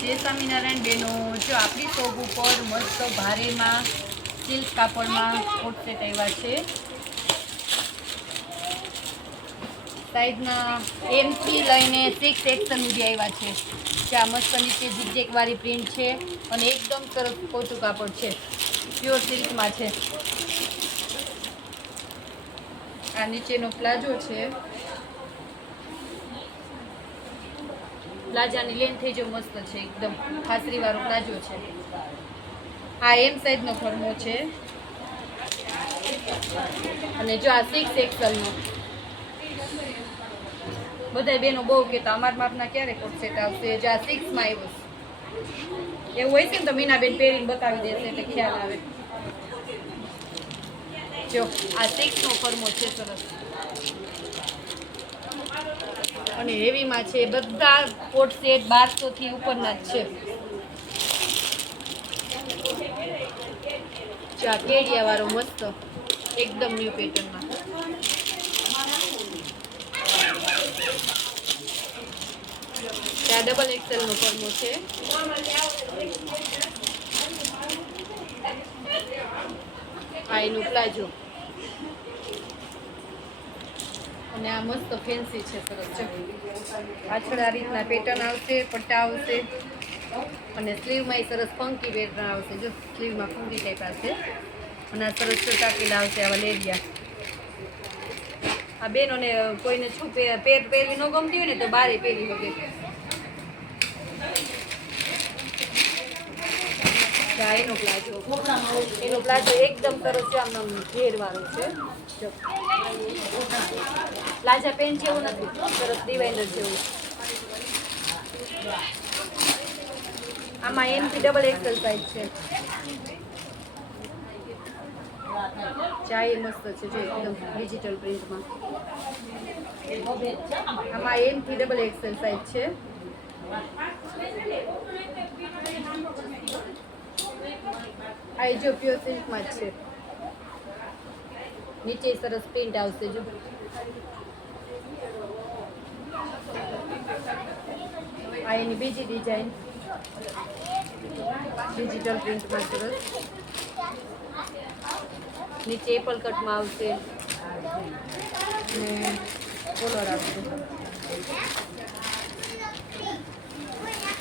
જય સ્વામિનારાયણ બેનો, જો આપણી શોપ ઉપર મસ્ત ભારેમાં સિલ્ક કાપડમાં કોટ સેટ આવ્યા છે. સાઈઝના એમથી લઈને 6 સેક્શન સુધી આવ્યા છે. જ્યાં મસ્ત નીચે ઝીકઝેકવાળી પ્રિન્ટ છે અને એકદમ સરસ કોટું કાપડ છે, પ્યોર સિલ્કમાં છે. આ નીચેનો પ્લાઝો છે. પ્લાઝાની લેન્થ થઈ જો મસ્ત છે, એકદમ ખાસરીવાળો પ્લાઝો છે. આ એમ સાઈઝનો ફરમો છે અને જો આ 6 એક્સલનો. બધા બેનો બહુ કહેતા અમારા માપના ક્યારે કોટ સેટ આવશે, જો આ 6માં આવ્યો એવું હોય છે ને તો મીનાબેન પહેરીને બતાવી દેશે એટલે ખ્યાલ આવે. જો આ 6નો ફરમો છે, સરસ અને હેવીમાં છે. બધા કોટ સેટ 1200 થી ઉપરના જ છે. ચા કેડિયા વાળો મસ્ત એકદમ ન્યૂ પેટર્નમાં. ત્યાં ડબલ એક્સેલ નો ફોર્મો છે. આ એનું પ્લાઝો અને આ મસ્ત ફેન્સી છે, સરસ છે. પાછળ આ રીતના પેટર્ન આવશે, પટ્ટા આવશે અને સ્લીવમાં સરસ ફંકી પેટર્ન આવશે. જો સ્લીવમાં ફંકી ટાઈપ આવશે અને આ સરસ ચોટાકેલા આવશે આવા લેરિયા. આ બેનોને કોઈને શું પહેરવી ન ગમતી હોય ને તો બારે પહેરી શકે. એનો પ્લાઝો એકદમ સરસ છે, આમ ઘેરવાળો છે. જો પ્લાઝા પેન્ટ જેવું નથી, સરસ ડિવાઇડર જેવું. આમાં એમથી ડબલ એક્સેલ સાઇઝ છે. ચાય મસ્ત છે, જો એકદમ ડિજિટલ પ્રિન્ટમાં. આમાં એમથી ડબલ એક્સેલ સાઇઝ છે. આ જો પ્યોર સિલ્કમાં જ છે. નીચે સરસ પ્રિન્ટ આવશે. જો આ એની બીજી ડિઝાઇન ડિજિટલ પ્રિન્ટમાં સરસ. નીચે એપલ કટમાં આવશે અને કોલર આવશે.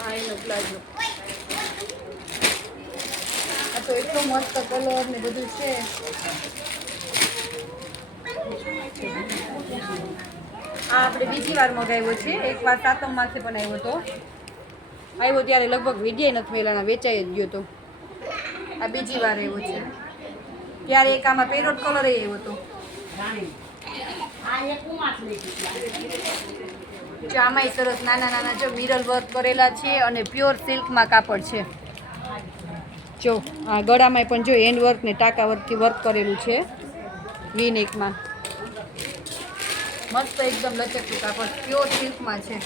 આ એનો પ્લાઝો. આ તો એટલો મસ્ત કલર ને બધું છે. આ આપણે બીજી વાર મગાવ્યો છે. એકવાર 7મ માસે પણ આવ્યો હતો. આવ્યો ત્યારે લગભગ વિડીયો નથી મેલાના, વેચાઈ જ ગયો હતો. આ બીજી વાર આવ્યો છે. ત્યારે એક આમાં પેરોટ કલર આવ્યો હતો. જો આમાંય સરસ નાના નાના જો મિરર વર્ક કરેલા છે અને પ્યોર સિલ્કમાં કાપડ છે. જો આ ગળામાં પણ જો હેન્ડ વર્ક ને ટાંકા વર્કથી વર્ક કરેલું છે. વી નેકમાં મસ્ત એકદમ લચકતું કાપડ પ્યોર સિલ્કમાં છે.